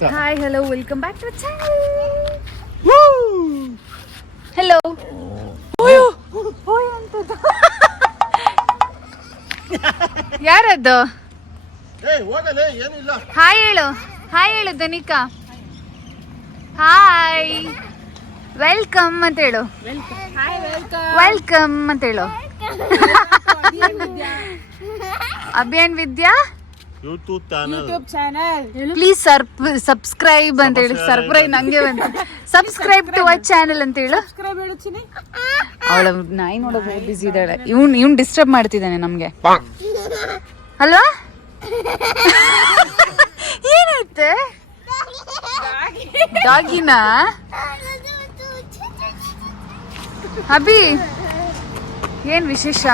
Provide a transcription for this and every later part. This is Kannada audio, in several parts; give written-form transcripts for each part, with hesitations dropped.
Hi, hello, welcome back to the channel. Woo! Hello. ಯಾರದ್ದು? ಹಾಯ್ ಹೇಳು ದನಿಕಾ. ಹಾಯ್ ವೆಲ್ಕಮ್ ಅಂತ ಹೇಳು. ವೆಲ್ಕಮ್ ಅಂತ ಹೇಳು. ಅಭಿಯಾನ್ ವಿದ್ಯಾ ಯೂಟ್ಯೂಬ್ ಚಾನಲ್ ಪ್ಲೀಸ್ ಸಬ್ಸ್ಕ್ರೈಬ್ ಅಂತ ಹೇಳಿ. ಸರ್ಪ್ರೈಸ್ ನಂಗೆ ಬಂತು. ಸಬ್ಸ್ಕ್ರೈಬ್ ಟು ಅವರ್ ಚಾನಲ್ ಅಂತ ಹೇಳು. ಅವಳ ನಾಯಿ ನೋಡೋದು ಬಿಸಿ ಇದ್ದಾಳೆ. ಇವ್ನು ಡಿಸ್ಟರ್ಬ್ ಮಾಡ್ತಿದ್ದಾನೆ ನಮ್ಗೆ ಅಲ್ವಾ? ಏನಾಯ್ತು? ಡಾಗಿನಾ? ಅಭಿ ಏನ್ ವಿಶೇಷ?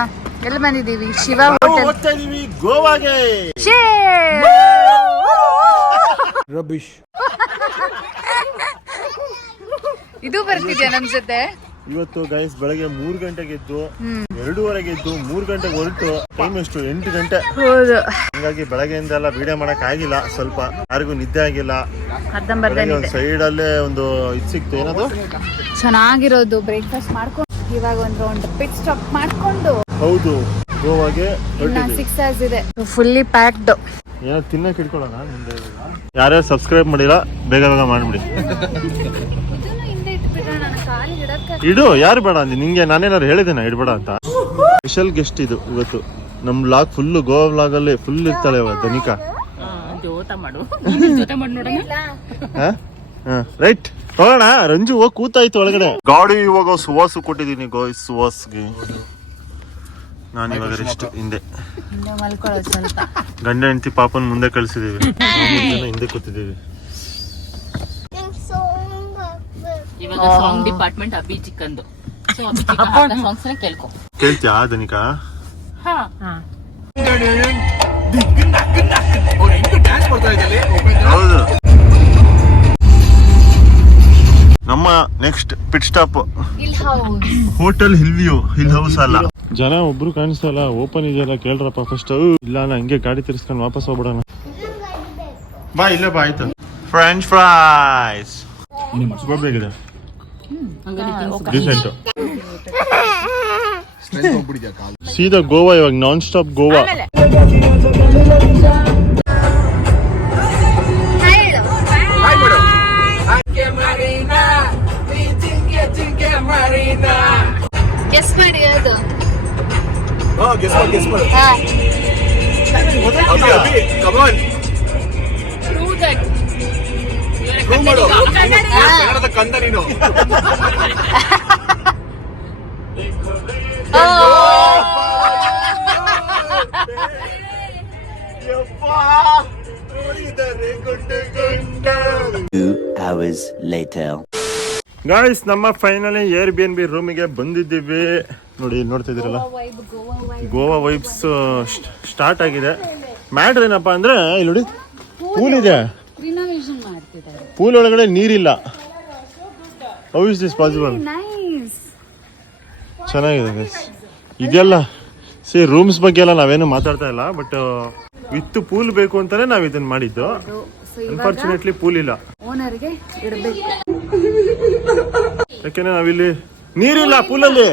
ಎಲ್ಲ ಬಂದಿದ್ದೀವಿ ಶಿವ ಹೋಟೆಲ್ ಗೋವಾಗೆ. ರಬಿಶ್ ಇದು ಬರ್ತಿದ್ಯಾ ನಮ್ ಜೊತೆ? ಇವತ್ತು ಗೈಸ್ ಬೆಳಗ್ಗೆ 3 ಗಂಟೆಗೆ ಎದ್ದು 2:30 ಎದ್ದು 3 ಗಂಟೆಗೆ ಹೊರಟು ಟೈಮ್ ಎಷ್ಟು 8 ಗಂಟೆ. ಹೌದು. ಹಂಗಾಗಿ ಬೆಳಗ್ಗೆಯಿಂದ ಎಲ್ಲ ವಿಡಿಯೋ ಮಾಡಕ್ ಆಗಿಲ್ಲ. ಸ್ವಲ್ಪ ಯಾರಿಗೂ ನಿದ್ದೆ ಆಗಿಲ್ಲ. ಅರ್ಧಂಬರ್ಧ ಸೈಡ್ ಅಲ್ಲೇ ಒಂದು ಇದು ಸಿಕ್ತು, ಏನದು ಚೆನ್ನಾಗಿರೋದು ಬ್ರೇಕ್ಫಾಸ್ಟ್ ಮಾಡ್ಕೊಂಡು ಇವಾಗ ಒಂದು ರೌಂಡ್ ಪಿಟ್ ಸ್ಟಾಪ್ ಮಾಡ್ಕೊಂಡು ಹೌದು ಗೋವಾಗೆ 6 hours ಇದೆ. Fully packed. ಏನೋ ತಿನ್ನಕ್ ಇಟ್ಕೊಳ್ಳೋಣ ಮುಂದೆ. ಯಾರ್ಯಾರು ಸಬ್ಸ್ಕ್ರೈಬ್ ಮಾಡಿಲ್ಲ ಬೇಗ ಬೇಗ ಮಾಡ್ಬಿಡಿ. ಇಡು, ಯಾರು ಬೇಡ ಅಂದಿ? ನಿಂಗೆ ನಾನೇನಾರು ಹೇಳಿದ್ದೇನೆ ಇಡ್ಬೇಡ ಅಂತ? ಸ್ಪೆಷಲ್ ಗೆಸ್ಟ್ ಇದು ಇವತ್ತು. ನಮ್ ವ್ಲಾಗ್ ಫುಲ್ ಗೋವಾ ವ್ಲಾಗ್ ಅಲ್ಲಿ ಫುಲ್ ಇರ್ತಾಳೆ ಧನಿಕಾ. ರೈಟ್ ಹೋಗೋಣ. ರಂಜು ಹೋಗಿ ಕೂತಾಯ್ತು ಒಳಗಡೆ. ಗಾಡಿ ಇವಾಗ ಸುವಾಸು ಕೊಟ್ಟಿದ್ದೀನಿ. ಸುವಾಸ್ಗೆ ನಾನು ಇವಾಗ ರೆಸ್ಟ್. ಹಿಂದೆ ಗಂಡ ಹೆಂಡತಿ ಪಾಪನ್ ಮುಂದೆ ಕಳ್ಸಿದೀವಿ. ಹಿಂದೆ ಕೂತಿದ್ದೀವಿ. ಇವಾಗ ಸಾಂಗ್ ಡಿಪಾರ್ಟ್ಮೆಂಟ್ ಅಭಿ ಚಿಕ್ಕಂದು. ಸಾಂಗ್ಸ್ ಕೇಳ್ಕೊ. ಕೇಳ್ತ್ಯಾ ಧನಿಕಾ? ಹೌದು. ನಮ್ಮ next pit stop hotel hill house ಅಲ್ಲ. ಜನ ಒಬ್ರು ಕಾಣಿಸ್ತಲ್ಲ. ಓಪನ್ ಇದೆಯಲ್ಲ ಕೇಳ್ರಪ್ಪ ಫಸ್ಟ್. ಇಲ್ಲ ನಾ ಹಂಗೆ ಗಾಡಿ ತಿರ್ಸ್ಕೊಂಡು ವಾಪಸ್ ಹೋಗ್ಬಿಡೋಣ. ಬಾ ಇಲ್ಲೇ ಬಾ. ಆಯ್ತು. ಫ್ರೆಂಚ್ ಫ್ರೈಸ್ ಬೇಕಿದೆ. ಡೀಸೆಂಟ್. ಸೀದಾ ಗೋವಾ ಇವಾಗ ನಾನ್ ಸ್ಟಾಪ್ ಗೋವಾ. ಗೆಸ್ ಮಾಡಿ ಅದು. ಕಂದ ನೀನು. ಗಾಯ್ಸ್ ನಮ್ಮ ಫೈನಲಿ Airbnb ರೂಮಿಗೆ ಬಂದಿದ್ದೀವಿ. ನೋಡಿ ನೋಡ್ತಿದ್ದೀರಲ್ಲ, ಗೋವಾ ವೈಬ್ಸ್ ಸ್ಟಾರ್ಟ್ ಆಗಿದೆ. ಮ್ಯಾಟ್ರ್ ಏನಪ್ಪಾ ಅಂದ್ರೆ ಇಲ್ಲಿ ನೋಡಿ ಪೂಲ್ ಇದೆ. ಪೂಲ್ ಒಳಗಡೆ ನೀರಿಲ್ಲ. How is this possible? ಚೆನ್ನಾಗಿದೆ ಗೈಸ್. ಇದೆಲ್ಲ ರೂಮ್ಸ್ ಬಗ್ಗೆ ಎಲ್ಲ ನಾವೇನು ಮಾತಾಡ್ತಾ ಇಲ್ಲ, ಬಟ್ ವಿತ್ ಪೂಲ್ ಬೇಕು ಅಂತಾನೆ ನಾವ್ ಇದನ್ನ ಮಾಡಿದ್ದು. ಅನ್ಫಾರ್ಚುನೇಟ್ಲಿ ಪೂಲ್ ಇಲ್ಲ. ಯಾಕೆಂದ್ರೆ ನಾವಿಲ್ಲಿ ನೀರಿಲ್ಲ ಪೂಲಲ್ಲಿ.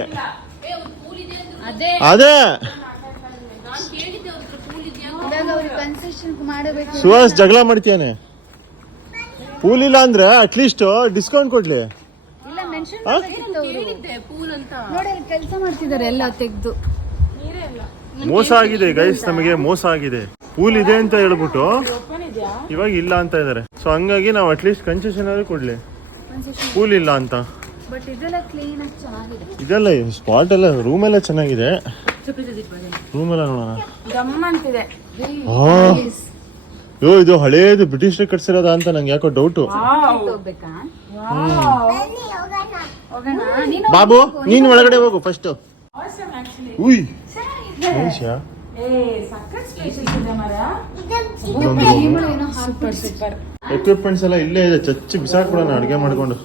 ಅದೇ ಸುಹಾಸ್ ಜಗಳ ಮಾಡ್ತೀಯಾನೆ. ಪೂಲ್ ಇಲ್ಲ ಅಂದ್ರೆ ಅಟ್ಲೀಸ್ಟ್ ಡಿಸ್ಕೌಂಟ್ ಕೊಡ್ಲಿ. ಕೆಲಸ ಮಾಡ್ತಿದ್ದಾರೆ ಎಲ್ಲ ತೆಗ್ದು. ಮೋಸ ಆಗಿದೆ ಗೈಸ್, ನಮಗೆ ಮೋಸ ಆಗಿದೆ. ಪೂಲ್ ಇದೆ ಅಂತ ಹೇಳ್ಬಿಟ್ಟು ಇವಾಗ ಇಲ್ಲ ಅಂತ ಇದಾರೆ. ಸೊ ಹಂಗಾಗಿ ನಾವು ಅಟ್ಲೀಸ್ಟ್ ಕನ್ಸೆಷನ್ ಆದ್ರೂ ಕೊಡ್ಲಿ. ಪೂಲ್ ಇಲ್ಲ ಅಂತ. ಇದೆಲ್ಲ ಸ್ಪಾಟ್ ಎಲ್ಲ ರೂಮ್ ಎಲ್ಲ ಚೆನ್ನಾಗಿದೆ. ರೂಮ್ ಎಲ್ಲ ನೋಡೋಣ. ಯೋ ಇದು ಹಳೇದು ಬ್ರಿಟಿಷ್ ಕಟ್ಸಿರೋದ ಅಂತ ನಂಗೆ ಯಾಕೋ ಡೌಟು. ಬಾಬು ನೀನ್ ಒಳಗಡೆ ಹೋಗು ಫಸ್ಟ್. ಉಯ್ ಎಕ್ವಿಪ್ಮೆಂಟ್ಸ್ ಎಲ್ಲ ಇಲ್ಲೇ ಇದೆ. ಚಚ್ಚಿ ಬಿಸಾಕ್ಬಿಡೋಣ ಅಡ್ಗೆ ಮಾಡ್ಕೊಂಡು.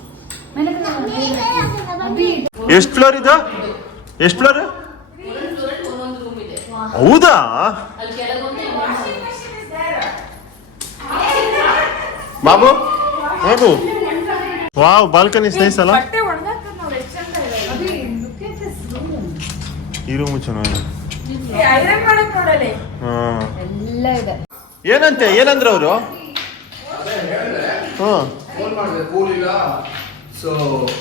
ಎಷ್ಟು ಫ್ಲೋರ್ ಇದು? ಎಷ್ಟು ಫ್ಲೋರ್? ಹೌದಾ? Babu Babu wow balcony nice ಅಲ್ಲ ಈ ರೂಮು ಚೆನ್ನಾಗಿದೆ ಹಾ ಎಲ್ಲ ಇದೆ. ಏನಂತೆ ಏನಂದ್ರೆ ಅವರು ಹಾಂ ಫೋನ್ ಮಾಡಿದೆ ಪೂಲ್ ಇಲ್ಲ ಸೊ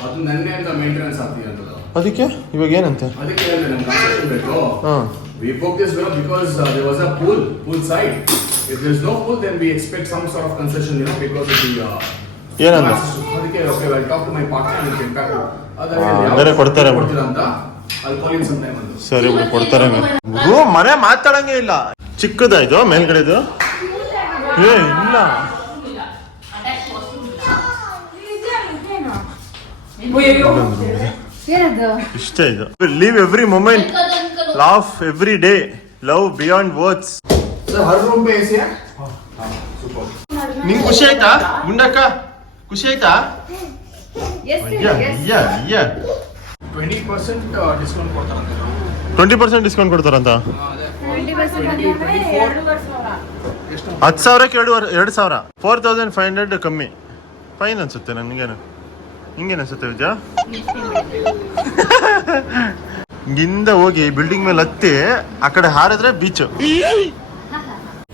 ಅದು ನನ್ನೇ ಅಂತ ಮೇಂಟೆನೆನ್ಸ್ ಆಗ್ತಿದೆ ಅಂತ ಅದಕ್ಕೆ ಇವಾಗ ಏನಂತೆ ಅದಕ್ಕೆ ಹೇಳಿದೆ ನಮ್ಗೆ ಕನ್ಸೆಷನ್ ಬೇಕು ಹಾಂ we booked this because there was a pool side. If there's no pool, then we expect some sort of concession, because of the ಏನಂತ ಅದಕ್ಕೆ okay, I'll talk to my partner and get back to ಬೇರೆ ಕೊಡ್ತಾರೆ ಕೊಡ್ತೀರಾ ಅಂತ I'll call in sometime ಅಂತ. ಸರಿ ಬಿಡು ಕೊಡ್ತಾರೆ ಮನೆ ಮಾತಾಡಂಗೆ ಇಲ್ಲ ಚಿಕ್ಕದ ಇದು ಮೇಲ್ಗಡೆದು ಏ ಇಲ್ಲ ಏನದು? ಇಷ್ಟ ಇದು live every moment laugh every day love beyond words Sir, her room पे AC है? ನಿಂಗೆ ಖುಷಿ ಆಯ್ತಾ ಗುಂಡಕ್ಕ ಖುಷಿ ಆಯ್ತಾ ಅಯ್ಯ ಅಯ್ಯ ಅಯ್ಯ 20% ಡಿಸ್ಕೌಂಟ್ ಕೊಡ್ತಾರಂತೆ. 20% ಡಿಸ್ಕೌಂಟ್ ಕೊಡ್ತಾರಂತ 10,000ಕ್ಕೆ 2,000 4,500 ಕಮ್ಮಿ ಫೈನ್ ಅನ್ಸುತ್ತೆ ನನಗೇನು ಹಿಂಗೇನು ಅನ್ಸುತ್ತೆ ವಿದ್ಯಾ ಹಿಂಗಿಂದ ಹೋಗಿ ಬಿಲ್ಡಿಂಗ್ ಮೇಲೆ ಹತ್ತಿ ಆ ಕಡೆ ಹಾರಿದ್ರೆ ಬೀಚ್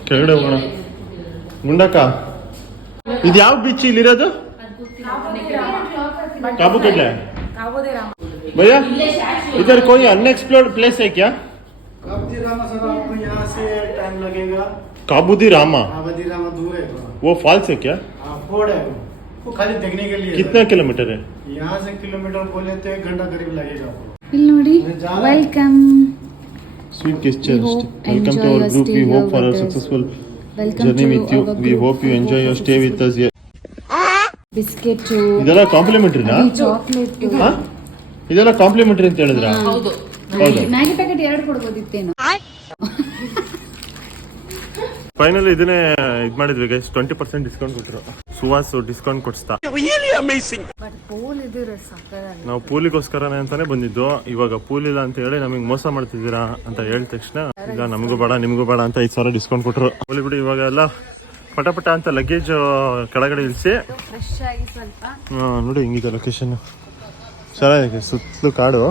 ಕೆಳಗಡೆ ಹೋಗೋಣ ಗುಂಡಕ್ಕ ಇದು ಯಾವ ಬೀಚ್ ಇಲ್ಲಿರೋದು काबू कटला है भैया इधर कोई अनएक्सप्लोर्ड प्लेस है क्या काबूदी रामा सर आपको यहाँ से टाइम लगेगा काबूदी रामा काबूदी रामा दूर है थोड़ा वो फॉल्स है क्या फोर्ड है वो खाली देखने के लिए कितना किलोमीटर है यहाँ से किलोमीटर बोले तो 1 घंटा करीब लगेगा आपको ಇಲ್ಲಿ ನೋಡಿ welcome sweet gestures hope welcome to enjoy our your group stay we hope here for our with us. successful Welcome journey to with you our we group. hope you enjoy your stay with us here biscuit ಇದೆಲ್ಲ ಕಾಂಪ್ಲಿಮೆಂಟರಿನಾ ಚಾಕ್ಲೇಟ್ ಹಾ ಇದೆಲ್ಲ ಕಾಂಪ್ಲಿಮೆಂಟರಿ ಅಂತ ಹೇಳಿದ್ರಾ ಹೌದು. ಹೌದು ಮ್ಯಾಗಿ ಪ್ಯಾಕೆಟ್ 2 ಕೊಡ್ಬೋದಿತ್ತೇನೋ. ಫೈನಲಿ ಇದನ್ನೇ ಇದು ಮಾಡಿದ್ವಿ ಗೈಸ್ 20% ಡಿಸ್ಕೌಂಟ್ ಕೊಟ್ಟರು ಸುವಾಸ್ ಡಿಸ್ಕೌಂಟ್ ಕೊಡ್ಸ್ತಾ ಬಟ್ ಪೂಲ್ ಇದ್ರೆ ಸಾಕಾಗಲ್ಲ. ನಾವು ಪೂಲಿಗೋಸ್ಕರನೇ ಅಂತಾನೆ ಬಂದಿದ್ದು ಇವಾಗ ಪೂಲ್ ಇಲ್ಲ ಅಂತ ಹೇಳಿ ನಮಗೆ ಮೋಸ ಮಾಡ್ತಿದ್ದೀರಾ ಅಂತ ಹೇಳಿದ ತಕ್ಷಣ ಇಲ್ಲ ನಮಗೂ ಬೇಡ ನಿಮಗೂ ಬೇಡ ಅಂತ 5,000 ಡಿಸ್ಕೌಂಟ್ ಕೊಟ್ಟರು ಹೋಲಿ ಬಿಡಿ ಇವಾಗ ಎಲ್ಲ ಪಟ ಅಂತ ಲಗೇಜ್ ಕೆಳಗಡೆ ಇಳಿಸಿ ಫ್ರೆಶ್ ಆಗಿ ಸ್ವಲ್ಪ ನೋಡಿ ಹಿಂಗಿದೆ ಲೊಕೇಶನ್ ಚೆನ್ನಾಗಿದೆ ಸುತ್ತಲೂ ಕಾಡು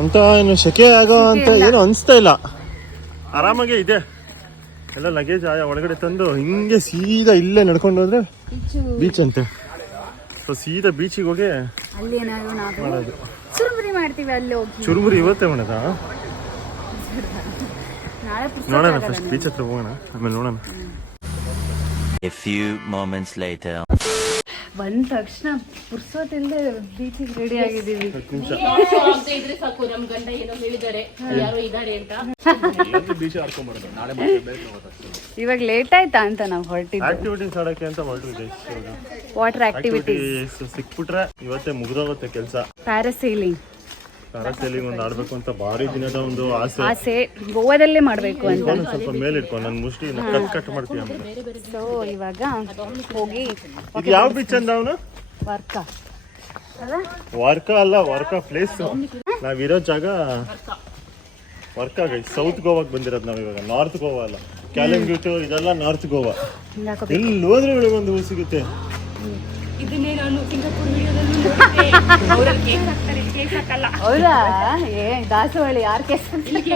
ಅಂತ ಏನು ಸೆಕೆ ಆಗೋ ಅಂತ ಏನು ಅನಿಸ್ತಾ ಇಲ್ಲ ಆರಾಮಾಗೆ ಇದೆ ಎಲ್ಲ ಲಗೇಜ್ ಒಳಗಡೆ ತಂದು ಹಿಂಗೆ ಸೀದಾ ಇಲ್ಲೇ ನಡ್ಕೊಂಡು ಹೋದ್ರೆ ಬೀಚ್ ಅಂತೆ ಸೊ ಸೀದಾ ಬೀಚಿಗೆ ಹೋಗಿ ಅಲ್ಲಿ ಏನಾದ್ರು ನಾವು ಚುರುಮುರಿ ಮಾಡ್ತೀವಿ ಅಲ್ಲಿ ಹೋಗಿ. ಚುರುಮುರಿ ಇವತ್ತೇ ಮಾಡೋದಾ ನಾಳೆ ಪುಸ್ತಕ ನೋಡೋಣ ಫಸ್ಟ್ ಬೀಚ್ ಹತ್ರ ಹೋಗೋಣ ಆಮೇಲೆ ನೋಡೋಣ A few moments later. ಬಂದ ತಕ್ಷಣ ಪುರ್ಸೋತಿಲ್ದೆ ಬೀಚಿಗೆ ರೆಡಿ ಆಗಿದ್ದೀವಿ. ಅಂತ ಇದ್ರೆ ಸಾಕು ನಮ್ ಗಂಡ ಏನೋ ಹೇಳಿದ್ದಾರೆ ಯಾರೋ ಇದಾರೆ ಅಂತ. ಇವಾಗ ಲೇಟ್ ಆಯ್ತಾ ಅಂತ ನಾವು ಹೊರಟಿದ್ದು. ಆಕ್ಟಿವಿಟೀಸ್ ಆಡಕ್ಕೆ ಅಂತ ಹೊರಟಿದ್ದೆ ವಾಟರ್ ಆಕ್ಟಿವಿಟೀಸ್ ಸಿಕ್ಬಿಟ್ರೆ ಇವತ್ತೇ ಮುಗ್ದೋಗುತ್ತೆ ಕೆಲಸ ಪ್ಯಾರಾಸೈಲಿಂಗ್ ಒಂದು ಆಡ್ಬೇಕು ಅಂತ ಭಾರಿ ದಿನದ ಒಂದು ಆಸೆ ಗೋವಾದಲ್ಲೇ ಮಾಡ್ಬೇಕು ಅಂತ. ಒಂದು ಸ್ವಲ್ಪ ಮೇಲೆ ಇಟ್ಕೊಂಡು ನಾನು ಮುಷ್ಟಿ ಕಟ್ ಮಾಡ್ತೀವಿ ಅಂತ ಸೊ ಇವಾಗ ಹೋಗಿ ಇದು ಯಾವ ಬೀಚ್ ಅಂದ ಅವನು ವರ್ಕ ವರ್ಕಾ ಅಲ್ಲ ವರ್ಕಾ ಪ್ಲೇಸ್ ನಾವಿರೋ ಜಾಗ ವರ್ಕಾ ಗೈ ಸೌತ್ ಗೋವಾಗೆ ಬಂದಿರೋದು ನಾವು ಇವಾಗ ನಾರ್ತ್ ಗೋವಾ ಅಲ್ಲ ಕ್ಯಾಲಂಗ್ಯೂಟು ಇದೆಲ್ಲ ನಾರ್ತ್ ಗೋವಾ ಎಲ್ಲಿ ಹೋದ್ರೆ ಒಳಗೆ ಒಂದು ಊರು ಸಿಗುತ್ತೆ ಇದನ್ನೇ ನಾನು ಸಿಂಗಾಪುರ್ ವಿಡಿಯೋದಲ್ಲಿ ನೋಡಿದ್ದೆ. ಹೌದಾ ಏ ದಾಸವಾಳಿ ಯಾರ್ ಕೇಸ್ ಇಲ್ಲ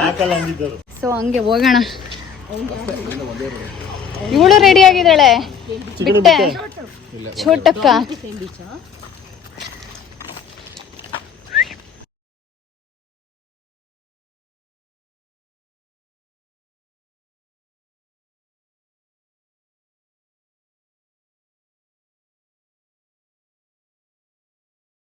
ಹಾಕಲ್ಲ ಅಂದಿದ್ದರು ಸೊ ಹಂಗೆ ಹೋಗೋಣ. ಇವಳು ರೆಡಿ ಆಗಿದ್ದಾಳೆ ಬಿಟ್ಟೆ ಛೋಟಕ್ಕ